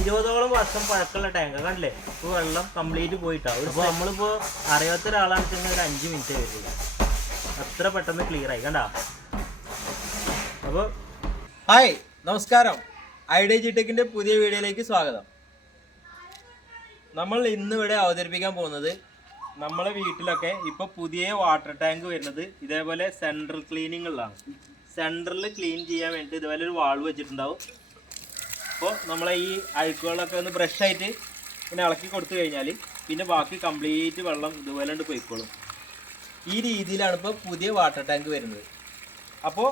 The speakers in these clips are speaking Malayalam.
ഇരുപതോളം വർഷം പഴക്കമുള്ള ടാങ്ക് കണ്ടില്ലേ? ഇപ്പൊ വെള്ളം കംപ്ലീറ്റ് പോയിട്ടാവും അപ്പൊ നമ്മളിപ്പോ അറിയാത്ത ഒരാളാണെന്ന് ഒരു അഞ്ച് മിനിറ്റ് വരില്ല അത്ര പെട്ടെന്ന് ക്ലിയർ ആയി കണ്ടാ? അപ്പൊ ഹായ് നമസ്കാരം. ഐഡിയ ജിടെക്കിന്റെ പുതിയ വീഡിയോയിലേക്ക് സ്വാഗതം. നമ്മൾ ഇന്നിവിടെ അവതരിപ്പിക്കാൻ പോകുന്നത് നമ്മളെ വീട്ടിലൊക്കെ ഇപ്പൊ പുതിയ വാട്ടർ ടാങ്ക് വരുന്നത് ഇതേപോലെ സെൻട്രൽ ക്ലീനിങ്ങുള്ളതാണ് സെൻട്രൽ ക്ലീൻ ചെയ്യാൻ വേണ്ടി ഇതുപോലെ ഒരു വാൾ വെച്ചിട്ടുണ്ടാവും. അപ്പോൾ നമ്മളെ ഈ അഴുക്കുകളൊക്കെ ഒന്ന് ബ്രഷ് ആയിട്ട് പിന്നെ ഇളക്കി കൊടുത്തു കഴിഞ്ഞാൽ പിന്നെ ബാക്കി കംപ്ലീറ്റ് വെള്ളം ഇതുപോലെ ഉണ്ട് പോയിക്കോളും. ഈ രീതിയിലാണ് ഇപ്പോൾ പുതിയ വാട്ടർ ടാങ്ക് വരുന്നത്. അപ്പോൾ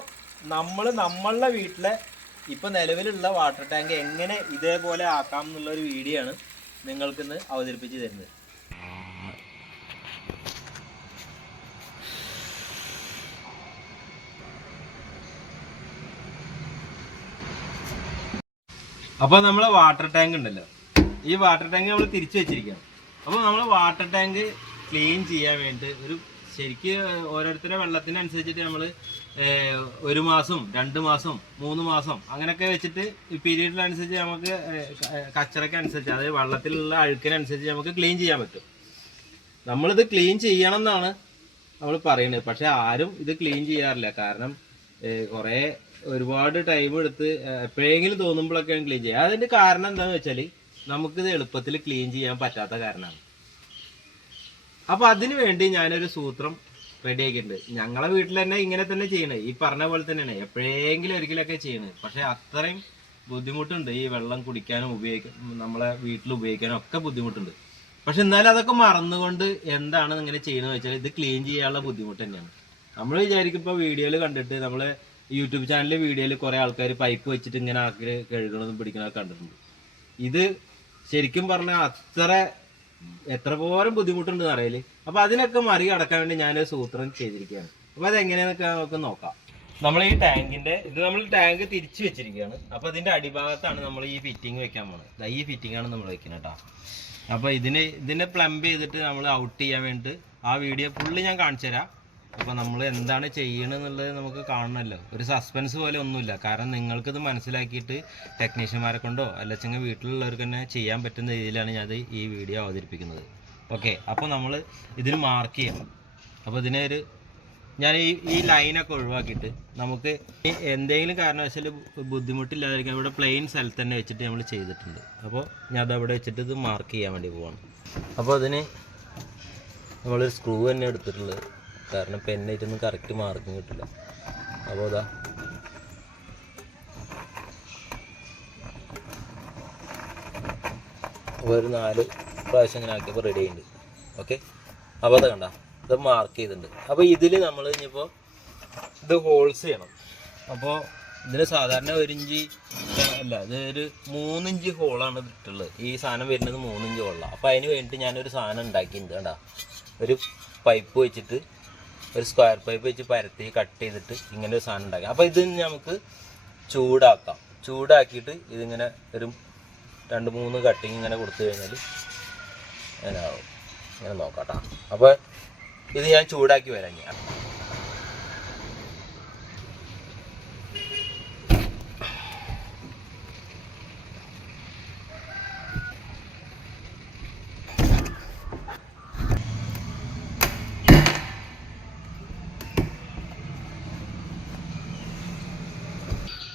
നമ്മൾ നമ്മളുടെ വീട്ടിലെ ഇപ്പോൾ നിലവിലുള്ള വാട്ടർ ടാങ്ക് എങ്ങനെ ഇതേപോലെ ആക്കാം എന്നുള്ള ഒരു വീഡിയോ ആണ് നിങ്ങൾക്കിന്ന് അവതരിപ്പിച്ച് തരുന്നത്. അപ്പോൾ നമ്മളെ വാട്ടർ ടാങ്ക് ഉണ്ടല്ലോ. ഈ വാട്ടർ ടാങ്ക് നമ്മൾ തിരിച്ചു വെച്ചിരിക്കണം. അപ്പോൾ നമ്മൾ വാട്ടർ ടാങ്ക് ക്ലീൻ ചെയ്യാൻ വേണ്ടി ഒരു ശരിക്ക് ഓരോരുത്തരുടെ വെള്ളത്തിനനുസരിച്ചിട്ട് നമ്മൾ ഒരു മാസം രണ്ട് മാസം മൂന്ന് മാസം അങ്ങനെയൊക്കെ വെച്ചിട്ട് പീരീഡിനനുസരിച്ച് നമുക്ക് ഏഹ്, കച്ചറയ്ക്ക് അനുസരിച്ച് അതായത് വെള്ളത്തിലുള്ള അഴുക്കിനനുസരിച്ച് നമുക്ക് ക്ലീൻ ചെയ്യാൻ പറ്റും. നമ്മളിത് ക്ലീൻ ചെയ്യണം എന്നാണ് നമ്മൾ പറയുന്നത്. പക്ഷെ ആരും ഇത് ക്ലീൻ ചെയ്യാറില്ല. കാരണം കുറേ ഒരുപാട് ടൈം എടുത്ത് എപ്പോഴെങ്കിലും തോന്നുമ്പോഴൊക്കെയാണ് ക്ലീൻ ചെയ്യുക അതിന്റെ കാരണം എന്താണെന്ന് വെച്ചാൽ നമുക്കിത് എളുപ്പത്തിൽ ക്ലീൻ ചെയ്യാൻ പറ്റാത്ത കാരണമാണ്. അപ്പൊ അതിനു വേണ്ടി ഞാനൊരു സൂത്രം റെഡി ആക്കിയിട്ടുണ്ട്. ഞങ്ങളെ വീട്ടിൽ തന്നെ ഇങ്ങനെ തന്നെ ചെയ്യണേ. ഈ പറഞ്ഞ പോലെ തന്നെയാണ്. എപ്പോഴെങ്കിലും ഒരിക്കലൊക്കെ ചെയ്യണത് പക്ഷെ അത്രയും ബുദ്ധിമുട്ടുണ്ട്. ഈ വെള്ളം കുടിക്കാനും ഉപയോഗിക്കാൻ നമ്മളെ വീട്ടിൽ ഉപയോഗിക്കാനും ഒക്കെ ബുദ്ധിമുട്ടുണ്ട്. പക്ഷെ എന്നാലും അതൊക്കെ മറന്നുകൊണ്ട് എന്താണ് ഇങ്ങനെ ചെയ്യണമെന്ന് വെച്ചാൽ ഇത് ക്ലീൻ ചെയ്യാനുള്ള ബുദ്ധിമുട്ട് തന്നെയാണ്. നമ്മൾ വിചാരിക്കും ഇപ്പോൾ വീഡിയോയിൽ കണ്ടിട്ട് നമ്മൾ യൂട്യൂബ് ചാനലിലെ വീഡിയോയിൽ കുറേ ആൾക്കാർ പൈപ്പ് വെച്ചിട്ട് ഇങ്ങനെ ആക്കി കഴുകണതും പിടിക്കണതൊക്കെ കണ്ടിട്ടുണ്ട്. ഇത് ശരിക്കും പറഞ്ഞാൽ അത്ര എത്ര പോലും ബുദ്ധിമുട്ടുണ്ട് അറിയില്ല. അപ്പൊ അതിനൊക്കെ മറികടക്കാൻ വേണ്ടി ഞാനൊരു സൂത്രം ചെയ്തിരിക്കുകയാണ്. അപ്പൊ അതെങ്ങനെയാന്നൊക്കെ നമുക്ക് നോക്കാം. നമ്മൾ ഈ ടാങ്കിന്റെ ഇത് നമ്മൾ ടാങ്ക് തിരിച്ചു വെച്ചിരിക്കുകയാണ്. അപ്പൊ ഇതിന്റെ അടിഭാഗത്താണ് നമ്മൾ ഈ ഫിറ്റിംഗ് വെക്കാൻ പോകുന്നത് ഈ ഫിറ്റിംഗ് ആണ് നമ്മൾ വെക്കുന്നത് കേട്ടോ അപ്പൊ ഇതിന് ഇതിനെ പ്ലംബ് ചെയ്തിട്ട് നമ്മൾ ഔട്ട് ചെയ്യാൻ വേണ്ടി ആ വീഡിയോ ഫുള്ള് ഞാൻ കാണിച്ചു തരാം അപ്പൊ നമ്മൾ എന്താണ് ചെയ്യണമെന്നുള്ളത് നമുക്ക് കാണണമല്ലോ ഒരു സസ്പെൻസ് പോലെ ഒന്നുമില്ല. കാരണം നിങ്ങൾക്കിത് മനസ്സിലാക്കിയിട്ട് ടെക്നീഷ്യന്മാരെ കൊണ്ടോ അല്ലെങ്കിൽ വീട്ടിലുള്ളവർക്ക് തന്നെ ചെയ്യാൻ പറ്റുന്ന രീതിയിലാണ് ഞാൻ ഈ വീഡിയോ അവതരിപ്പിക്കുന്നത്. ഓക്കെ അപ്പോൾ നമ്മൾ ഇതിന് മാർക്ക് ചെയ്യാം. അപ്പോൾ ഇതിനെ ഒരു ഞാൻ ഈ ഈ ലൈനൊക്കെ ഒഴിവാക്കിയിട്ട് നമുക്ക് എന്തെങ്കിലും കാരണവശാൽ ബുദ്ധിമുട്ടില്ലാതിരിക്കാൻ ഇവിടെ പ്ലെയിൻ സ്ഥലത്ത് തന്നെ വെച്ചിട്ട് നമ്മൾ ചെയ്തിട്ടുണ്ട്. അപ്പോൾ ഞാൻ അതവിടെ വെച്ചിട്ട് ഇത് മാർക്ക് ചെയ്യാൻ വേണ്ടി പോവാണ്. അപ്പോൾ അതിന് നമ്മളൊരു സ്ക്രൂ തന്നെ എടുത്തിട്ടുള്ളത്. കാരണം പെന്നായിട്ടൊന്നും കറക്റ്റ് മാർക്കും കിട്ടില്ല. അപ്പോൾ അതാ അപ്പോൾ ഒരു നാല് പ്രാവശ്യം ഇങ്ങനെ ആക്കിയപ്പോൾ റെഡി ആയിട്ടുണ്ട്. ഓക്കെ അപ്പോൾ അത് കണ്ട ഇത് മാർക്ക് ചെയ്തിട്ടുണ്ട്. അപ്പോൾ ഇതിൽ നമ്മൾ ഇനിയിപ്പോൾ ഇത് ഹോൾസ് ചെയ്യണം. അപ്പോൾ ഇതിന് സാധാരണ ഒരു ഇഞ്ച് അല്ല ഇത് ഒരു മൂന്നിഞ്ച് ഹോളാണ് ഇട്ടുള്ളത് ഈ സാധനം വരുന്നത് മൂന്നിഞ്ച് ഹോളാണ് അപ്പോൾ അതിന് വേണ്ടിയിട്ട് ഞാനൊരു സാധനം ഉണ്ടാക്കിയിട്ടുണ്ട് കണ്ട. ഒരു പൈപ്പ് വെച്ചിട്ട് ഒരു സ്ക്വയർ പൈപ്പ് വെച്ച് പരത്തി കട്ട് ചെയ്തിട്ട് ഇങ്ങനെ ഒരു സാധനം ഉണ്ടാക്കി. അപ്പോൾ ഇത് നമുക്ക് ചൂടാക്കാം. ചൂടാക്കിയിട്ട് ഇതിങ്ങനെ ഒരു രണ്ട് മൂന്ന് കട്ടിങ് ഇങ്ങനെ കൊടുത്തു കഴിഞ്ഞാൽ അങ്ങനെ ആവും. ഇങ്ങനെ നോക്കാം കേട്ടോ അപ്പോൾ ഇത് ഞാൻ ചൂടാക്കി വരാം ഞാൻ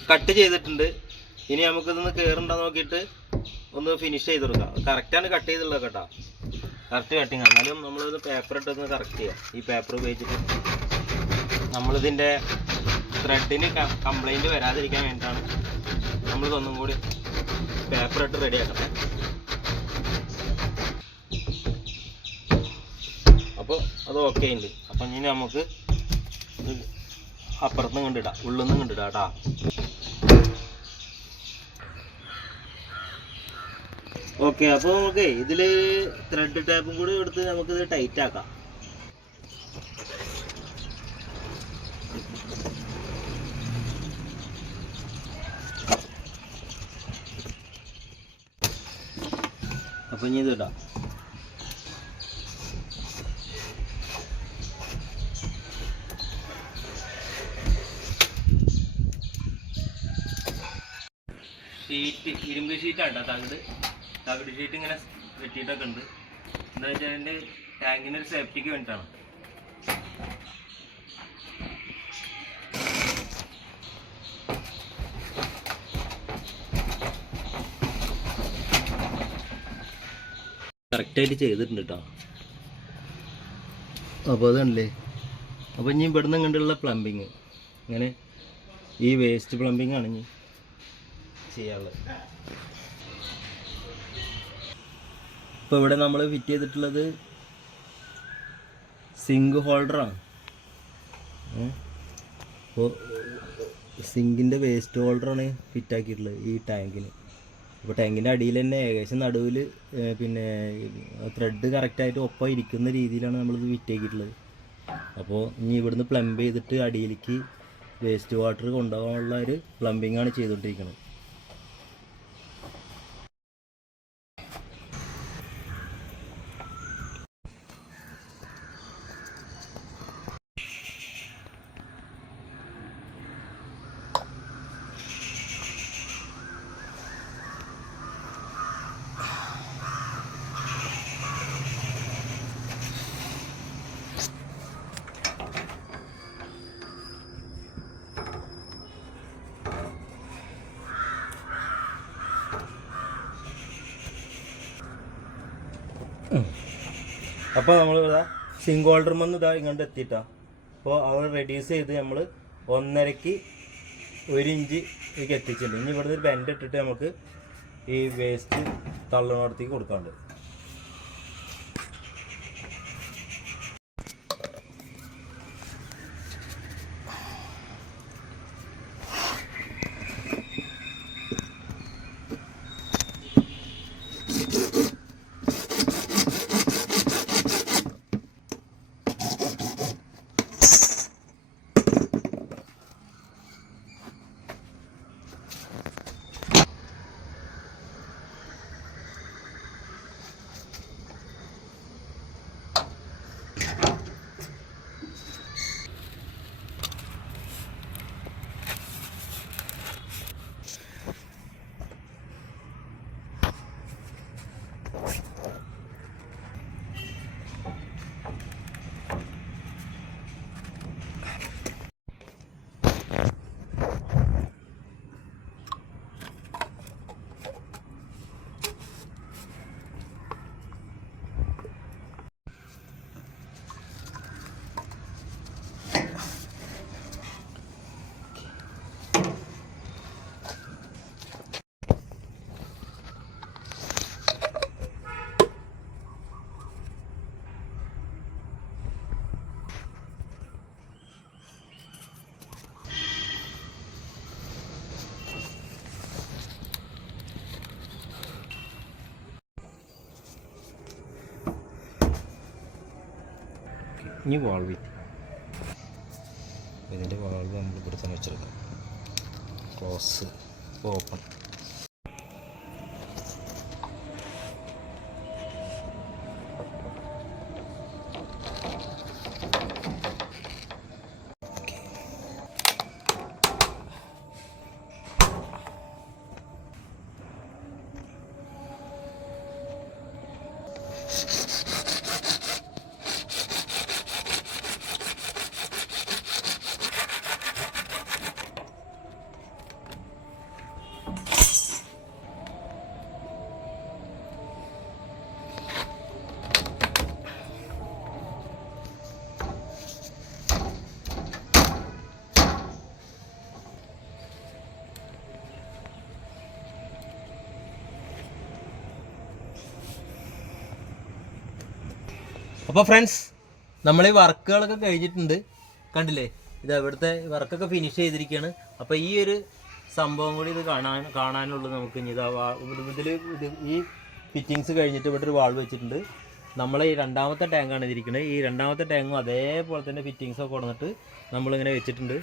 കട്ട് ചെയ്തിട്ടുണ്ട്. ഇനി നമുക്കിതൊന്ന് കയറുണ്ടോ നോക്കിയിട്ട് ഒന്ന് ഫിനിഷ് ചെയ്ത് കൊടുക്കാം. കറക്റ്റാണ് കട്ട് ചെയ്തുള്ളത് കേട്ടോ. കറക്റ്റ് കട്ടിങ് എന്നാലും നമ്മളിത് പേപ്പർ ഇട്ടൊന്ന് കറക്റ്റ് ചെയ്യാം. ഈ പേപ്പർ ഉപയോഗിച്ചിട്ട് നമ്മളിതിന്റെ ത്രെഡിന് കംപ്ലൈന്റ് വരാതിരിക്കാൻ വേണ്ടിയിട്ടാണ് നമ്മളിതൊന്നും കൂടി പേപ്പർ ഇട്ട് റെഡി ആക്കട്ടെ അപ്പോൾ അത് ഓക്കെ ഉണ്ട്. അപ്പം ഇനി നമുക്ക് അപ്പുറത്തുനിന്ന് കണ്ടിടാം ഉള്ളിൽ നിന്ന് കണ്ടിടാം കേട്ടോ. ഓക്കെ അപ്പോൾ നമുക്ക് ഇതിൽ ത്രെഡ് ടാപ്പും കൂടി എടുത്ത് നമുക്കിത് ടൈറ്റ് ആക്കാം. അപ്പൊ ഇനി ഇത് ഷീറ്റ് ഇരുമ്പ് ഷീറ്റാണ് കേട്ടോ തകിട്. തകിട് ഷീറ്റ് ഇങ്ങനെ വെട്ടിയിട്ടൊക്കെ ഉണ്ട്. എന്താ വെച്ചാൽ അതിന്റെ ടാങ്കിന്റെ ഒരു സേഫ്റ്റിക്ക് വേണ്ടിയിട്ടാണ് കറക്റ്റായിട്ട് ചെയ്തിട്ടുണ്ട് കേട്ടോ അപ്പോൾ അതാണല്ലേ അപ്പോൾ ഇനി ഇവിടുന്ന് കണ്ടുള്ള പ്ലംബിങ് ഇങ്ങനെ ഈ വേസ്റ്റ് പ്ലംബിംഗ് ആണ് ഇനി ചെയ്യാനുള്ളത്. ഇപ്പോൾ ഇവിടെ നമ്മൾ ഫിറ്റ് ചെയ്തിട്ടുള്ളത് സിങ്ക് ഹോൾഡറാണ് അപ്പോൾ സിങ്കിന്റെ വേസ്റ്റ് ഹോൾഡറാണ് ഫിറ്റാക്കിയിട്ടുള്ളത് ഈ ടാങ്കിന് അപ്പോൾ ടാങ്കിന്റെ അടിയിൽ തന്നെ ഏകദേശം നടുവിൽ പിന്നെ ത്രെഡ് കറക്റ്റായിട്ട് ഒപ്പം ഇരിക്കുന്ന രീതിയിലാണ് നമ്മളിത് ഫിറ്റ് ആക്കിയിട്ടുള്ളത്. അപ്പോൾ ഇനി ഇവിടുന്ന് പ്ലംബ് ചെയ്തിട്ട് അടിയിലേക്ക് വേസ്റ്റ് വാട്ടർ കൊണ്ടുപോകാനുള്ള ഒരു പ്ലംബിങ്ങാണ് ചെയ്തുകൊണ്ടിരിക്കുന്നത്. അപ്പോൾ നമ്മൾ ഇതാ സിങ്ക് ഹോൾഡർ വന്ന് ഇതാ ഇങ്ങോട്ട് എത്തിയിട്ടാ അപ്പോൾ അവർ റെഡ്യൂസ് ചെയ്ത് നമ്മൾ ഒന്നരക്ക് ഒരു ഇഞ്ച് ഇതിലേക്ക് എത്തിച്ചിട്ടുണ്ട്. ഇനി ഇവിടുന്ന് ഒരു ബെൻഡ് ഇട്ടിട്ട് നമുക്ക് ഈ വേസ്റ്റ് തള്ളുന്നിടത്തേക്ക് കൊടുക്കാണ്ട് ഇനി വാൾവ് ഇതിന്റെ വാൾവ് നമ്മൾ ഇവിടെ തന്നെ വെച്ചെടുക്കാം ക്ലോസ് ഓപ്പൺ അപ്പോൾ ഫ്രണ്ട്സ് നമ്മൾ ഈ വർക്കുകളൊക്കെ കഴിഞ്ഞിട്ടുണ്ട്. കണ്ടില്ലേ? ഇത് ഇവിടുത്തെ വർക്കൊക്കെ ഫിനിഷ് ചെയ്തിരിക്കുകയാണ് അപ്പോൾ ഈ ഒരു സംഭവം കൂടി ഇത് കാണാൻ കാണാനുള്ളത് നമുക്ക് ഇനി. ഇതാ ഇതിൽ ഇത് ഈ ഫിറ്റിങ്സ് കഴിഞ്ഞിട്ട് ഇവിടെ ഒരു വാൾ വെച്ചിട്ടുണ്ട്. നമ്മൾ ഈ രണ്ടാമത്തെ ടാങ്കാണ് ഇതിരിക്കുന്നത് ഈ രണ്ടാമത്തെ ടാങ്കും അതേപോലെ തന്നെ ഫിറ്റിങ്സ് ഒക്കെ കൊടുത്തിട്ട് നമ്മളിങ്ങനെ വെച്ചിട്ടുണ്ട്.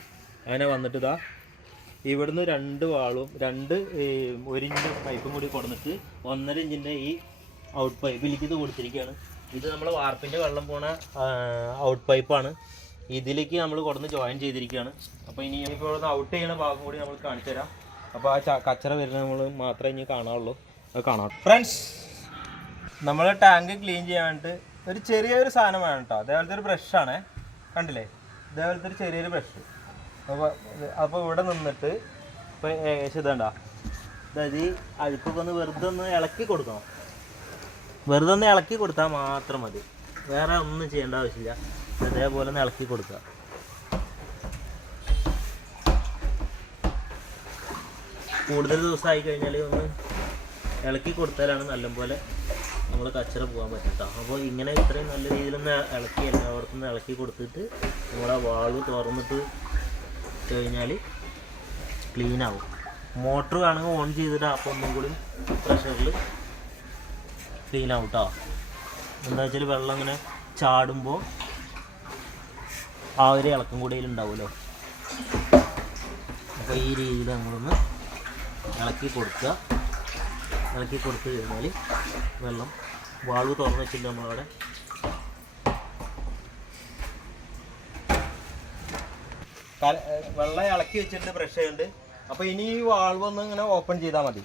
അങ്ങനെ വന്നിട്ട് ഇതാ ഇവിടുന്ന് രണ്ട് വാളും രണ്ട് ഒരു ഇഞ്ച് പൈപ്പും കൂടി കൊടുത്തിട്ട് ഒന്നര ഇഞ്ചിന്റെ ഈ ഔട്ട് പൈപ്പിലേക്ക് ഇത് കൊടുത്തിരിക്കുകയാണ് ഇത് നമ്മൾ വാർപ്പിന്റെ വെള്ളം പോണ ഔട്ട് പൈപ്പാണ് ഇതിലേക്ക് നമ്മൾ കൊടുന്ന് ജോയിൻ ചെയ്തിരിക്കുകയാണ് അപ്പോൾ ഇനി ഇപ്പോൾ ഔട്ട് ചെയ്യുന്ന ഭാഗം കൂടി നമ്മൾ കാണിച്ചു തരാം. അപ്പോൾ ആ കച്ചറ വരുന്ന നമ്മൾ മാത്രമേ ഇനി കാണാവുള്ളൂ. അത് കാണാം. ഫ്രണ്ട്സ് നമ്മൾ ടാങ്ക് ക്ലീൻ ചെയ്യാൻ വേണ്ടിയിട്ട് ഒരു ചെറിയൊരു സാധനം വേണം കേട്ടോ അതേപോലത്തെ ഒരു ബ്രഷാണ് കണ്ടില്ലേ? ഇതേപോലത്തെ ഒരു ചെറിയൊരു ബ്രഷ് അപ്പോൾ അപ്പോൾ ഇവിടെ നിന്നിട്ട് ഇപ്പോൾ ഏകദേശം ഇതണ്ട അതായത് അഴുക്കൊക്കെ ഒന്ന് വെറുതെ ഒന്ന് ഇളക്കി കൊടുക്കണം. വെറുതെ ഒന്ന് ഇളക്കി കൊടുത്താൽ മാത്രം മതി. വേറെ ഒന്നും ചെയ്യേണ്ട ആവശ്യമില്ല. അതേപോലെ ഒന്ന് ഇളക്കി കൊടുക്കുക. കൂടുതൽ ദിവസമായി കഴിഞ്ഞാൽ ഒന്ന് ഇളക്കി കൊടുത്താലാണ് നല്ലപോലെ നമ്മൾ കച്ചറ പോകാൻ പറ്റട്ടോ അപ്പോൾ ഇങ്ങനെ ഇത്രയും നല്ല രീതിയിലൊന്ന് ഇളക്കി എല്ലാവർക്കും ഇളക്കി കൊടുത്തിട്ട് നമ്മളെ വാൾവ് തുറന്നിട്ട് കഴിഞ്ഞാൽ ക്ലീൻ ആവും. മോട്ടർ വേണമെങ്കിൽ ഓൺ ചെയ്തിട്ട് അപ്പോൾ ഒന്നും കൂടി പ്രഷറിൽ ക്ലീൻ ആവും കേട്ടോ എന്താ വെച്ചാൽ വെള്ളം ഇങ്ങനെ ചാടുമ്പോൾ ആ ഒരു ഇളക്കം കൂടെ ഉണ്ടാവുമല്ലോ. അപ്പോൾ ഈ രീതിയിൽ നമ്മളൊന്ന് ഇളക്കി കൊടുക്കുക. ഇളക്കി കൊടുത്തു കഴിഞ്ഞാൽ വെള്ളം വാൾവ് തുറന്ന് വെച്ചില്ല നമ്മളവിടെ. വെള്ളം ഇളക്കി വെച്ചിട്ട് ബ്രഷ് ചെയ്യുന്നുണ്ട് അപ്പോൾ ഇനി ഈ വാൾവ് ഒന്ന് ഇങ്ങനെ ഓപ്പൺ ചെയ്താൽ മതി.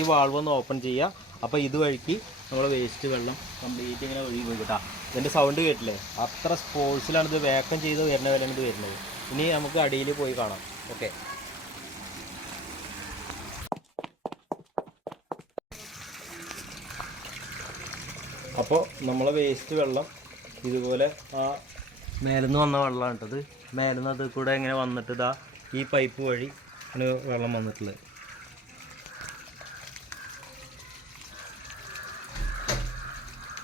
ഈ വാൾവ് ഒന്ന് ഓപ്പൺ ചെയ്യുക. അപ്പോൾ ഇതുവഴിക്ക് നമ്മൾ വേസ്റ്റ് വെള്ളം കംപ്ലീറ്റ് ഇങ്ങനെ ഒഴുകി പോയി കേട്ടോ. ഇതിന്റെ സൗണ്ട് കേട്ടില്ലേ? അത്ര സ്പോർട്സിലാണ് ഇത് വേക്കം ചെയ്ത് വരുന്ന വിലയാണ് ഇത് വരുന്നത്. ഇനി നമുക്ക് അടിയിൽ പോയി കാണാം. ഓക്കെ അപ്പോൾ നമ്മളെ വേസ്റ്റ് വെള്ളം ഇതുപോലെ ആ മേലെന്ന് വന്ന വെള്ളമാണ് കേട്ടത്. മേലെന്ന് അത് കൂടെ ഇങ്ങനെ വന്നിട്ട് ഇതാ ഈ പൈപ്പ് വഴി വെള്ളം വന്നിട്ടുള്ളത്.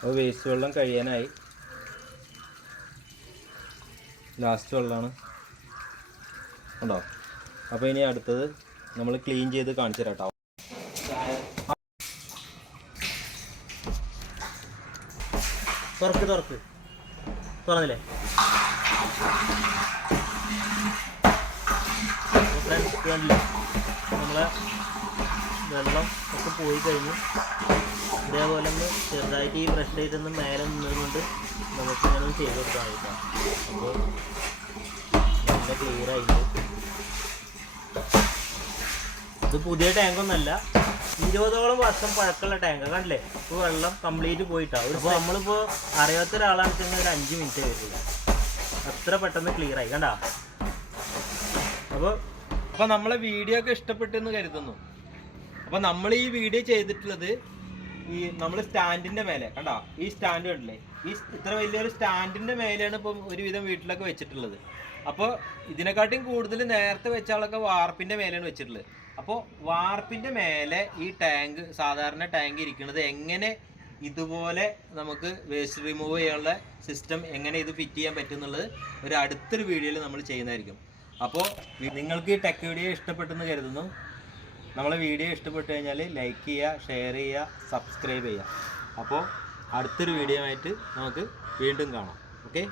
അപ്പോൾ വേസ്റ്റ് വെള്ളം കഴിയാനായി. ലാസ്റ്റ് വെള്ളമാണ്. ഉണ്ടോ? അപ്പോൾ ഇനി അടുത്തത് നമ്മൾ ക്ലീൻ ചെയ്ത് കാണിച്ചു തരാം കേട്ടോ തുറക്ക് തുറക്ക്. തുറന്നില്ലേ? നമ്മളെ വെള്ളം ഒക്കെ പോയി കഴിഞ്ഞു ഇതേപോലെ ഒന്ന് ചെറുതായിട്ട് ഈ ബ്രഷ് ചെയ്തൊന്ന് മേലെ നിന്നുകൊണ്ട് നമുക്ക് ഇങ്ങനെ ചെയ്ത് കൊടുക്കാൻ കഴിക്കാം അപ്പോൾ നല്ല ക്ലിയർ ആയിട്ട്. ഇത് പുതിയ ടാങ്കൊന്നല്ല ഇരുപതോളം വർഷം പഴക്കമുള്ള ടാങ്ക് കണ്ടില്ലേ? ഇപ്പോൾ വെള്ളം കംപ്ലീറ്റ് പോയിട്ടാണ് അപ്പോൾ നമ്മളിപ്പോൾ അറിയാത്ത ഒരാളാണെന്ന് ഒരു അഞ്ച് മിനിറ്റ് വരില്ല അത്ര പെട്ടെന്ന് ക്ലിയർ ആയി കണ്ടാ? അപ്പോൾ അപ്പോൾ നമ്മളെ വീഡിയോ ഒക്കെ ഇഷ്ടപ്പെട്ടെന്ന് കരുതുന്നു. അപ്പോൾ നമ്മൾ ഈ വീഡിയോ ചെയ്തിട്ടുള്ളത് ഈ നമ്മൾ സ്റ്റാൻഡിന്റെ മേലെ കണ്ടോ? ഈ സ്റ്റാൻഡ് കണ്ടില്ലേ? ഈ ഇത്ര വലിയൊരു സ്റ്റാൻഡിന്റെ മേലെയാണ് ഇപ്പം ഒരുവിധം വീട്ടിലൊക്കെ വെച്ചിട്ടുള്ളത്. അപ്പോൾ ഇതിനെക്കാട്ടിയും കൂടുതൽ നേരത്തെ വെച്ച ആളൊക്കെ വാർപ്പിന്റെ മേലെയാണ് വെച്ചിട്ടുള്ളത്. അപ്പോൾ വാർപ്പിന്റെ മേലെ ഈ ടാങ്ക് സാധാരണ ടാങ്ക് ഇരിക്കുന്നത് എങ്ങനെ ഇതുപോലെ നമുക്ക് വേസ്റ്റ് റിമൂവ് ചെയ്യാനുള്ള സിസ്റ്റം എങ്ങനെ ഇത് ഫിറ്റ് ചെയ്യാൻ പറ്റും എന്നുള്ളത് ഒരു അടുത്തൊരു വീഡിയോയിൽ നമ്മൾ ചെയ്യുന്നതായിരിക്കും. അപ്പോൾ നിങ്ങൾക്ക് ഈ ടെക് വീഡിയോ ഇഷ്ടപ്പെട്ടെന്ന് കരുതുന്നു. നമ്മളെ വീഡിയോ ഇഷ്ടപ്പെട്ടു കഴിഞ്ഞാൽ ലൈക്ക് ചെയ്യുക ഷെയർ ചെയ്യുക സബ്സ്ക്രൈബ് ചെയ്യുക. അപ്പോൾ അടുത്തൊരു വീഡിയോ ആയിട്ട് നമുക്ക് വീണ്ടും കാണാം. ഓക്കെ